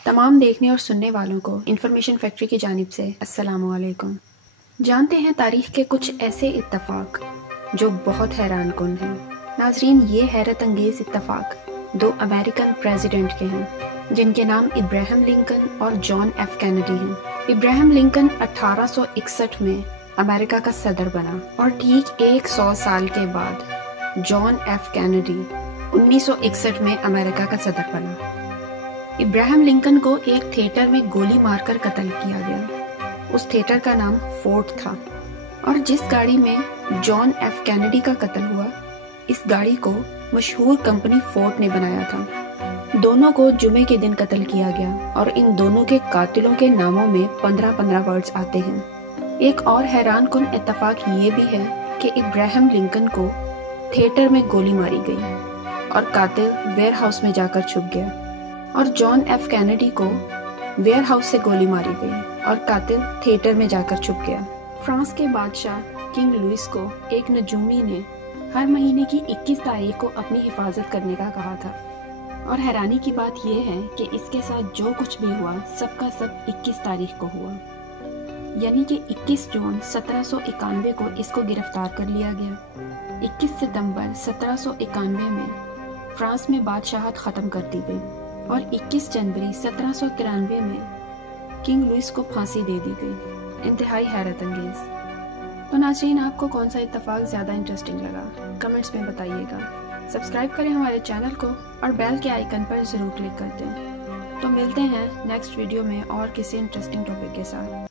तमाम देखने और सुनने वालों को इंफॉर्मेशन फैक्ट्री की जानिब से अस्सलामु अलैकुम। जानते हैं तारीख के कुछ ऐसे इत्तफाक जो बहुत हैरान कुन हैं। नाजरीन, ये हैरत अंगेज़ इत्तफाक दो अमेरिकन प्रेसिडेंट के हैं जिनके नाम इब्राहिम लिंकन और जॉन एफ कैनेडी हैं। इब्राहिम लिंकन 1861 में अमेरिका का सदर बना और ठीक 100 साल के बाद जॉन एफ कैनेडी 1961 में अमेरिका का सदर बना। इब्राहिम लिंकन को एक थिएटर में गोली मारकर कत्ल किया गया। उस थिएटर का नाम फोर्ट था और जिस गाड़ी में जॉन एफ कैनेडी का कत्ल हुआ, इस गाड़ी को मशहूर कंपनी फोर्ट ने बनाया था। दोनों को जुमे के दिन कत्ल किया गया और इन दोनों के कातिलों के नामों में 15-15 वर्ड्स आते हैं। एक और हैरान कुन इत्तफाक ये भी है कि इब्राहिम लिंकन को थिएटर में गोली मारी गई और कातिल वेयर हाउस में जाकर छुप गया, और जॉन एफ कैनेडी को वेयर हाउस से गोली मारी गई और कातिल थिएटर में जाकर छुप गया। फ्रांस के बादशाह किंग लुइस को एक नजूमी ने हर महीने की 21 तारीख को अपनी हिफाजत करने का कहा था, और हैरानी की बात यह है कि इसके साथ जो कुछ भी हुआ सबका सब 21 तारीख को हुआ, यानी कि 21 जून 1791 को इसको गिरफ्तार कर लिया गया। 21 सितंबर 1791 में फ्रांस में बादशाहत ख़त्म कर दी गई और 21 जनवरी 1793 में किंग लुइस को फांसी दे दी गई। इंतहाई हैरत अंगेज़। तो नाज़रीन, आपको कौन सा इत्तफाक ज़्यादा इंटरेस्टिंग लगा, कमेंट्स में बताइएगा। सब्सक्राइब करें हमारे चैनल को और बेल के आइकन पर ज़रूर क्लिक कर दें। तो मिलते हैं नेक्स्ट वीडियो में और किसी इंटरेस्टिंग टॉपिक के साथ।